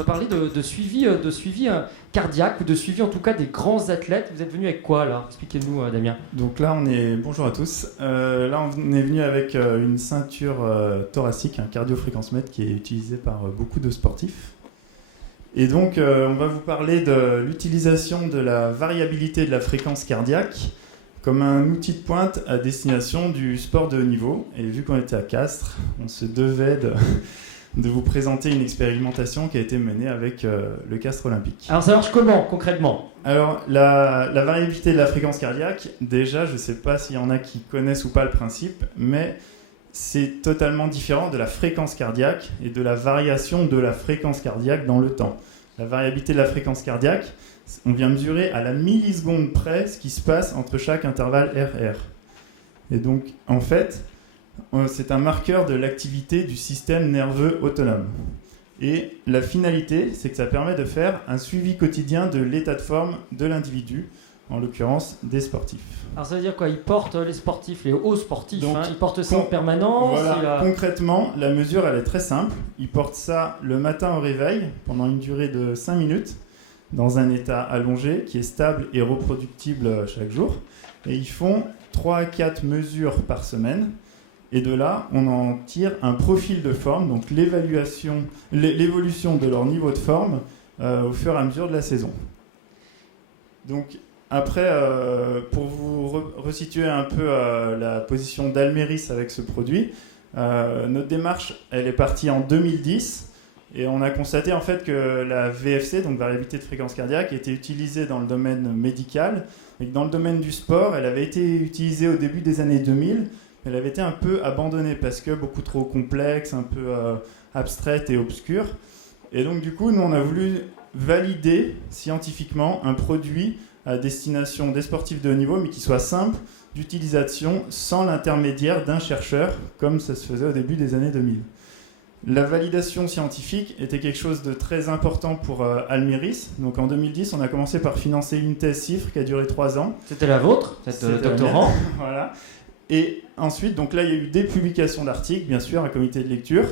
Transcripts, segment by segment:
va parler de suivi cardiaque ou de suivi en tout cas des grands athlètes. Vous êtes venu avec quoi là? Expliquez-nous, Damien. Donc là, bonjour à tous. Là, on est venu avec une ceinture thoracique, un cardio-fréquence-mètre qui est utilisé par beaucoup de sportifs. Et donc, on va vous parler de l'utilisation de la variabilité de la fréquence cardiaque comme un outil de pointe à destination du sport de haut niveau. Et vu qu'on était à Castres, on se devait de vous présenter une expérimentation qui a été menée avec le Castres Olympique. Alors ça marche comment concrètement? Alors la variabilité de la fréquence cardiaque, déjà je ne sais pas s'il y en a qui connaissent ou pas le principe, mais c'est totalement différent de la fréquence cardiaque et de la variation de la fréquence cardiaque dans le temps. La variabilité de la fréquence cardiaque, on vient mesurer à la milliseconde près ce qui se passe entre chaque intervalle RR. Et donc en fait, c'est un marqueur de l'activité du système nerveux autonome. Et la finalité, c'est que ça permet de faire un suivi quotidien de l'état de forme de l'individu, en l'occurrence des sportifs. Alors ça veut dire quoi? Ils portent les sportifs, les hauts sportifs, donc, ils portent ça en permanence? Voilà, concrètement, la mesure elle est très simple. Ils portent ça le matin au réveil, pendant une durée de 5 minutes, dans un état allongé, qui est stable et reproductible chaque jour. Et ils font 3 à 4 mesures par semaine. Et de là, on en tire un profil de forme, donc l'évolution de leur niveau de forme au fur et à mesure de la saison. Donc après, pour vous resituer un peu la position d'Almeris avec ce produit, notre démarche, elle est partie en 2010 et on a constaté en fait que la VFC, donc variabilité de fréquence cardiaque, était utilisée dans le domaine médical et que dans le domaine du sport, elle avait été utilisée au début des années 2000. Elle avait été un peu abandonnée parce que beaucoup trop complexe, un peu abstraite et obscure. Et donc du coup, nous on a voulu valider scientifiquement un produit à destination des sportifs de haut niveau, mais qui soit simple d'utilisation sans l'intermédiaire d'un chercheur, comme ça se faisait au début des années 2000. La validation scientifique était quelque chose de très important pour Almeris. Donc en 2010, on a commencé par financer une thèse CIFRE qui a duré 3 ans. C'était la vôtre, cette doctorant. Voilà. Et ensuite, donc là, il y a eu des publications d'articles, bien sûr, un comité de lecture.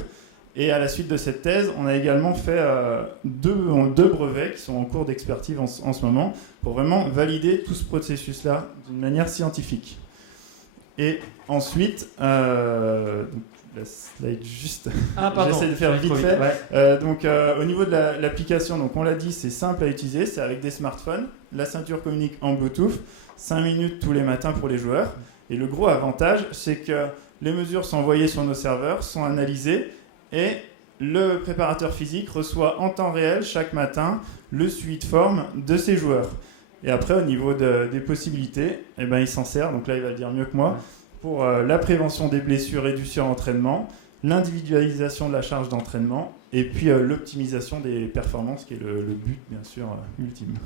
Et à la suite de cette thèse, on a également fait deux brevets qui sont en cours d'expertise en ce moment pour vraiment valider tout ce processus-là d'une manière scientifique. Et ensuite, la slide juste, j'essaie de faire vite fait. Ouais. Donc, au niveau de l'application, donc on l'a dit, c'est simple à utiliser, c'est avec des smartphones. La ceinture communique en Bluetooth, 5 minutes tous les matins pour les joueurs. Et le gros avantage, c'est que les mesures sont envoyées sur nos serveurs, sont analysées, et le préparateur physique reçoit en temps réel, chaque matin, le suivi de forme de ses joueurs. Et après, au niveau des possibilités, eh ben, il s'en sert, donc là, il va le dire mieux que moi, pour la prévention des blessures et du surentraînement, l'individualisation de la charge d'entraînement, et puis l'optimisation des performances, qui est le but, bien sûr, ultime.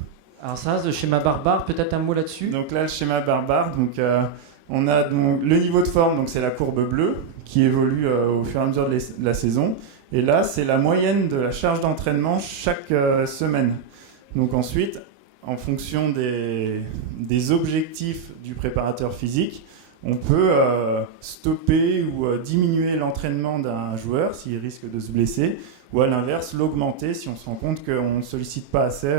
Alors ça, le schéma barbare, peut-être un mot là-dessus? Donc là, le schéma barbare, donc... on a donc le niveau de forme, donc c'est la courbe bleue qui évolue au fur et à mesure de la saison. Et là, c'est la moyenne de la charge d'entraînement chaque semaine. Donc ensuite, en fonction des objectifs du préparateur physique, on peut stopper ou diminuer l'entraînement d'un joueur s'il risque de se blesser, ou à l'inverse, l'augmenter si on se rend compte qu'on ne sollicite pas assez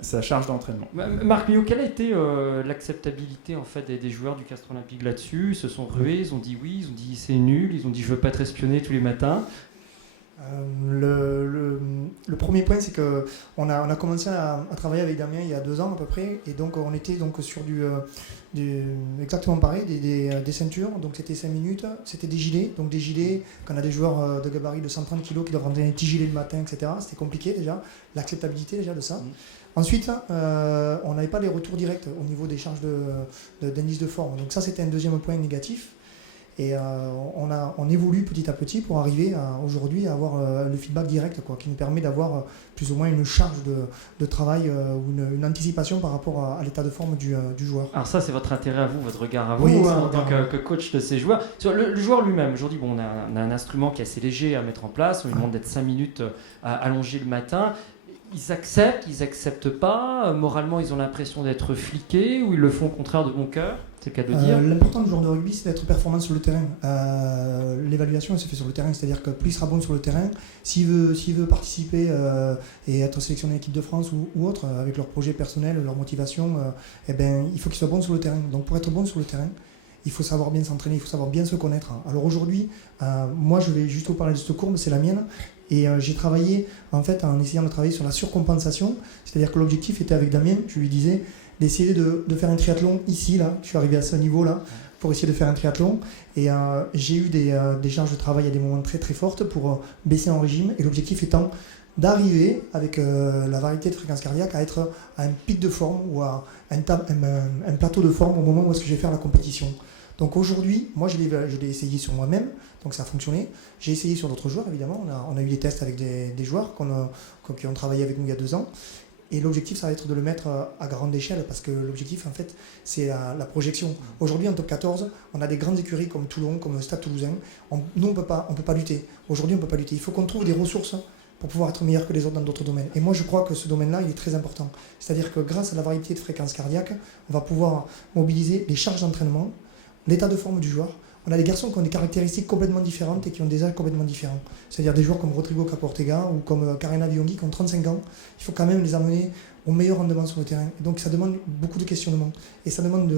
sa charge d'entraînement. Marc Millot, quelle a été l'acceptabilité en fait, des joueurs du Castres Olympique là-dessus? Ils se sont rués, ils ont dit oui, ils ont dit c'est nul, ils ont dit je veux pas être espionné tous les matins. Le premier point, c'est qu'on a commencé à travailler avec Damien il y a 2 ans à peu près, et donc on était donc sur exactement pareil, des ceintures, donc c'était 5 minutes, c'était des gilets, donc des gilets, quand on a des joueurs de gabarit de 130 kg qui doivent rentrer un petit gilet le matin, etc., c'était compliqué déjà, l'acceptabilité déjà de ça. Ensuite, on n'avait pas les retours directs au niveau des charges d'indice de forme, donc ça c'était un deuxième point négatif. Et on évolue petit à petit pour arriver aujourd'hui à avoir le feedback direct, qui nous permet d'avoir plus ou moins une charge de travail ou une anticipation par rapport à l'état de forme du joueur. Alors ça, c'est votre intérêt à vous, votre regard à vous, oui, en tant que coach de ces joueurs. Sur le joueur lui-même, aujourd'hui, on a un instrument qui est assez léger à mettre en place, on lui demande d'être 5 minutes allongé le matin. ils acceptent pas, moralement ils ont l'impression d'être fliqués, ou ils le font au contraire de bon cœur, c'est le cas de le dire. L'important du joueur de rugby, c'est d'être performant sur le terrain. L'évaluation, elle se fait sur le terrain, c'est-à-dire que plus il sera bon sur le terrain, s'il veut participer et être sélectionné en équipe de France ou autre, avec leur projet personnel, leur motivation, il faut qu'il soit bon sur le terrain. Donc pour être bon sur le terrain, il faut savoir bien s'entraîner, il faut savoir bien se connaître. Alors aujourd'hui, moi je vais juste vous parler de cette courbe, c'est la mienne. Et j'ai travaillé en fait en essayant de travailler sur la surcompensation, c'est-à-dire que l'objectif était avec Damien, je lui disais d'essayer de faire un triathlon ici, là, je suis arrivé à ce niveau-là, pour essayer de faire un triathlon. Et j'ai eu des charges de travail à des moments très très fortes pour baisser en régime, et l'objectif étant d'arriver avec la variété de fréquence cardiaque à être à un pic de forme ou à un plateau de forme au moment où est-ce que je vais faire la compétition. Donc aujourd'hui, moi je l'ai essayé sur moi-même, donc ça a fonctionné. J'ai essayé sur d'autres joueurs évidemment, on a eu des tests avec des joueurs qui ont travaillé avec nous il y a 2 ans. Et l'objectif, ça va être de le mettre à grande échelle, parce que l'objectif, en fait, c'est la projection. Aujourd'hui, en top 14, on a des grandes écuries comme Toulon, comme le Stade Toulousain. Nous, on peut pas lutter. Aujourd'hui, on ne peut pas lutter. Il faut qu'on trouve des ressources pour pouvoir être meilleur que les autres dans d'autres domaines. Et moi, je crois que ce domaine-là, il est très important. C'est-à-dire que grâce à la variété de fréquences cardiaques, on va pouvoir mobiliser les charges d'entraînement, l'état de forme du joueur. On a des garçons qui ont des caractéristiques complètement différentes et qui ont des âges complètement différents. C'est-à-dire des joueurs comme Rodrigo Caportega ou comme Karena Vionghi qui ont 35 ans. Il faut quand même les amener au meilleur rendement sur le terrain. Et donc ça demande beaucoup de questionnements. Et ça demande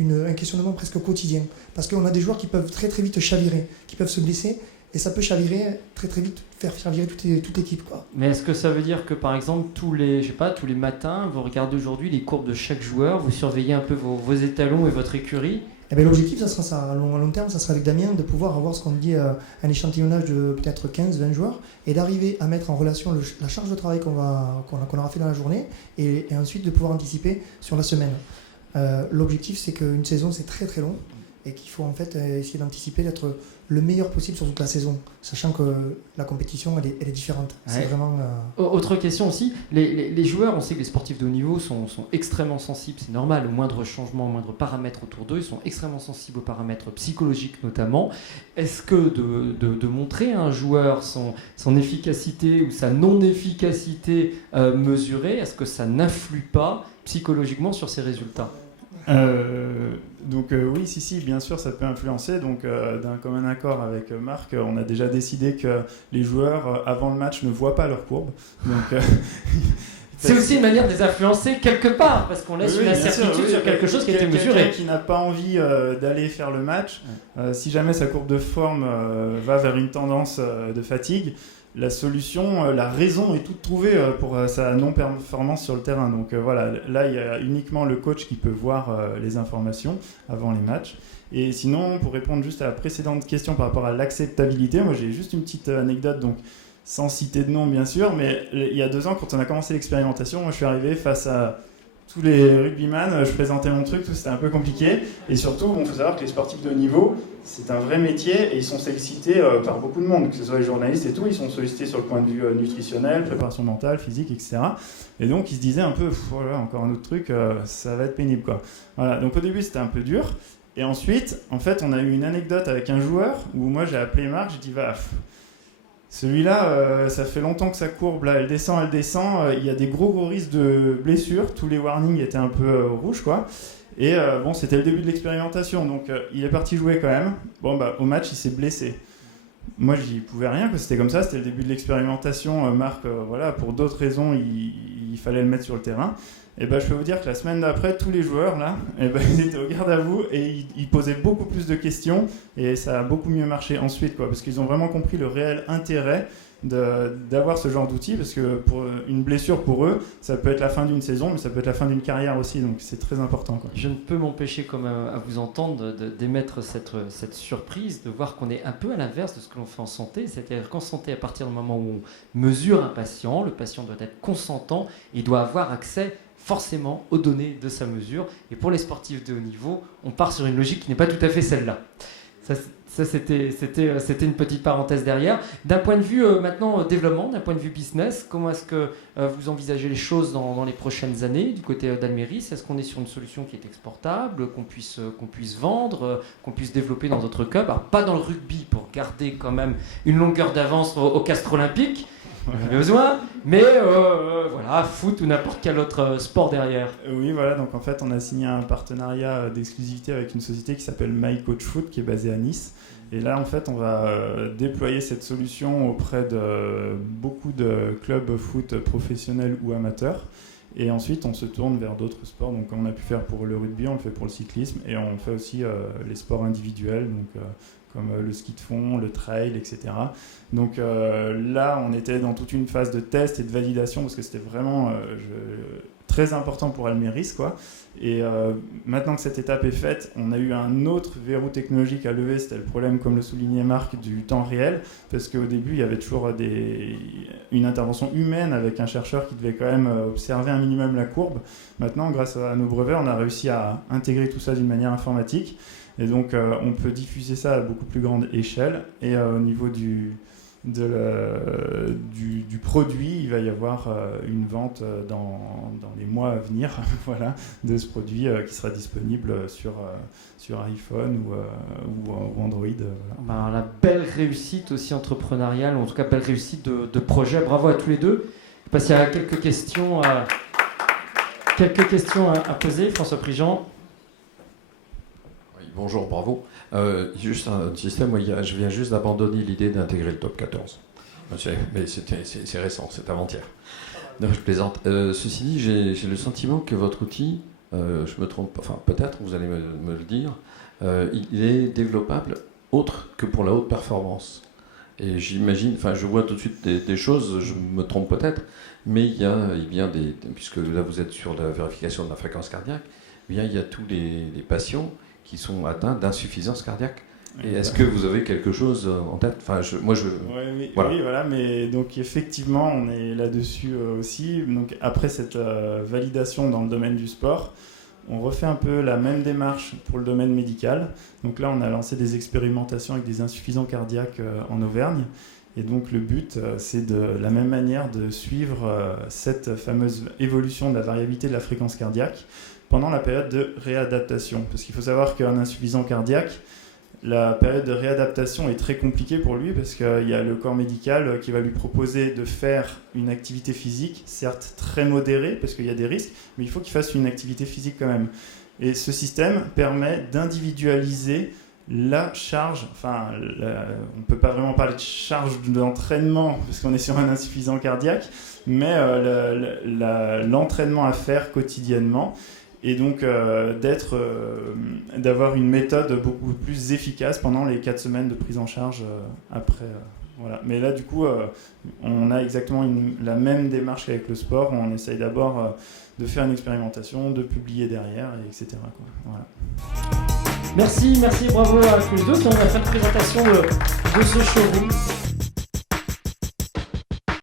un questionnement presque quotidien. Parce qu'on a des joueurs qui peuvent très très vite chavirer, qui peuvent se blesser. Et ça peut chavirer très très vite, faire chavirer toute l'équipe, quoi. Mais est-ce que ça veut dire que par exemple tous les matins, vous regardez aujourd'hui les courbes de chaque joueur, vous surveillez un peu vos étalons et votre écurie? Eh bien, l'objectif, ça sera ça, à long terme, ça sera avec Damien de pouvoir avoir ce qu'on dit un échantillonnage de peut-être 15-20 joueurs et d'arriver à mettre en relation la charge de travail qu'on aura fait dans la journée et ensuite de pouvoir anticiper sur la semaine. L'objectif, c'est qu'une saison, c'est très très long et qu'il faut en fait essayer d'anticiper, d'être le meilleur possible sur toute la saison, sachant que la compétition, elle est différente. Ouais. C'est vraiment... Autre question aussi, les joueurs, on sait que les sportifs de haut niveau sont extrêmement sensibles, c'est normal, au moindre changement, au moindre paramètre autour d'eux, ils sont extrêmement sensibles aux paramètres psychologiques notamment. Est-ce que de montrer à un joueur son efficacité ou sa non-efficacité mesurée, est-ce que ça n'influe pas psychologiquement sur ses résultats ? Oui, si, bien sûr, ça peut influencer. Donc, d'un commun accord avec Marc, on a déjà décidé que les joueurs, avant le match, ne voient pas leur courbe. Donc, c'est aussi une manière de les influencer quelque part, parce qu'on laisse une incertitude sur quelque chose qui a été mesuré. Quelqu'un qui n'a pas envie d'aller faire le match, si jamais sa courbe de forme va vers une tendance de fatigue, la solution, la raison est toute trouvée pour sa non-performance sur le terrain. Donc voilà, là il y a uniquement le coach qui peut voir les informations avant les matchs. Et sinon, pour répondre juste à la précédente question par rapport à l'acceptabilité, moi j'ai juste une petite anecdote, donc sans citer de nom bien sûr, mais il y a 2 ans quand on a commencé l'expérimentation, moi je suis arrivé face à tous les rugbyman, je présentais mon truc, tout, c'était un peu compliqué. Et surtout, il faut savoir que les sportifs de haut niveau, c'est un vrai métier et ils sont sollicités par beaucoup de monde, que ce soit les journalistes et tout, ils sont sollicités sur le point de vue nutritionnel, préparation mentale, physique, etc. Et donc ils se disaient un peu, voilà, encore un autre truc, ça va être pénible, quoi. Voilà, donc au début c'était un peu dur. Et ensuite, en fait, on a eu une anecdote avec un joueur où moi j'ai appelé Marc, j'ai dit, celui-là, ça fait longtemps que sa courbe, là, elle descend, il y a des gros risques de blessures, tous les warnings étaient un peu rouges, quoi. Et c'était le début de l'expérimentation, donc il est parti jouer quand même. Au match, il s'est blessé. Moi, j'y pouvais rien, que c'était comme ça, c'était le début de l'expérimentation. Marc, pour d'autres raisons, il fallait le mettre sur le terrain. Et je peux vous dire que la semaine d'après, tous les joueurs, là, ils étaient au garde à vous et ils posaient beaucoup plus de questions et ça a beaucoup mieux marché ensuite, quoi, parce qu'ils ont vraiment compris le réel intérêt d'avoir ce genre d'outils, parce que pour une blessure pour eux, ça peut être la fin d'une saison, mais ça peut être la fin d'une carrière aussi, donc c'est très important, quoi. Je ne peux m'empêcher, comme à vous entendre, d'émettre cette surprise, de voir qu'on est un peu à l'inverse de ce que l'on fait en santé, c'est-à-dire qu'en santé, à partir du moment où on mesure un patient, le patient doit être consentant, il doit avoir accès forcément aux données de sa mesure, et pour les sportifs de haut niveau, on part sur une logique qui n'est pas tout à fait celle-là. Ça, c'était une petite parenthèse derrière. D'un point de vue maintenant développement, d'un point de vue business, comment est-ce que vous envisagez les choses dans les prochaines années du côté d'Alméris? Est-ce qu'on est sur une solution qui est exportable, qu'on puisse vendre, qu'on puisse développer dans d'autres clubs? Alors pas dans le rugby pour garder quand même une longueur d'avance au Castres Olympique, on avait besoin, Mais voilà, foot ou n'importe quel autre sport derrière. Oui, voilà, donc en fait, on a signé un partenariat d'exclusivité avec une société qui s'appelle My Coach Foot, qui est basée à Nice. Et là, en fait, on va déployer cette solution auprès de beaucoup de clubs foot professionnels ou amateurs. Et ensuite, on se tourne vers d'autres sports. Donc, comme on a pu faire pour le rugby, on le fait pour le cyclisme. Et on fait aussi les sports individuels, donc, comme le ski de fond, le trail, etc. Donc là, on était dans toute une phase de test et de validation parce que c'était vraiment très important pour Almeris, quoi. Et maintenant que cette étape est faite, on a eu un autre verrou technologique à lever, c'était le problème, comme le soulignait Marc, du temps réel, parce qu'au début, il y avait toujours une intervention humaine avec un chercheur qui devait quand même observer un minimum la courbe. Maintenant, grâce à nos brevets, on a réussi à intégrer tout ça d'une manière informatique, et donc on peut diffuser ça à beaucoup plus grande échelle, et au niveau du produit, il va y avoir une vente dans les mois à venir voilà, de ce produit qui sera disponible sur iPhone ou Android. Voilà. Ben, la belle réussite aussi entrepreneuriale, ou en tout cas belle réussite de projet. Bravo à tous les deux. Je passe à quelques questions à poser. François Prigent. Oui, bonjour, bravo. Juste un système, moi, je viens juste d'abandonner l'idée d'intégrer le top 14. Mais c'est récent, c'est avant-hier. Non, je plaisante. Ceci dit, j'ai le sentiment que votre outil, je me trompe, enfin peut-être, vous allez me le dire, il est développable autre que pour la haute performance. Et j'imagine, enfin je vois tout de suite des choses, je me trompe peut-être, mais il vient puisque là vous êtes sur la vérification de la fréquence cardiaque, il y a tous les patients qui sont atteints d'insuffisance cardiaque. Et est-ce que vous avez quelque chose en tête ? Enfin, oui, voilà, mais donc effectivement, on est là-dessus aussi. Donc après cette validation dans le domaine du sport, on refait un peu la même démarche pour le domaine médical. Donc là, on a lancé des expérimentations avec des insuffisants cardiaques en Auvergne. Et donc le but, c'est de la même manière de suivre cette fameuse évolution de la variabilité de la fréquence cardiaque pendant la période de réadaptation. Parce qu'il faut savoir qu'un insuffisant cardiaque, la période de réadaptation est très compliquée pour lui parce qu'il y a le corps médical qui va lui proposer de faire une activité physique, certes très modérée parce qu'il y a des risques, mais il faut qu'il fasse une activité physique quand même. Et ce système permet d'individualiser la charge, on ne peut pas vraiment parler de charge d'entraînement parce qu'on est sur un insuffisant cardiaque, mais l'entraînement à faire quotidiennement. Et donc d'avoir une méthode beaucoup plus efficace pendant les 4 semaines de prise en charge après. Voilà. Mais là, du coup, on a exactement la même démarche qu'avec le sport. On essaye d'abord de faire une expérimentation, de publier derrière, etc. quoi. Voilà. Merci, bravo à tous les deux. On a fait une présentation de ce showroom.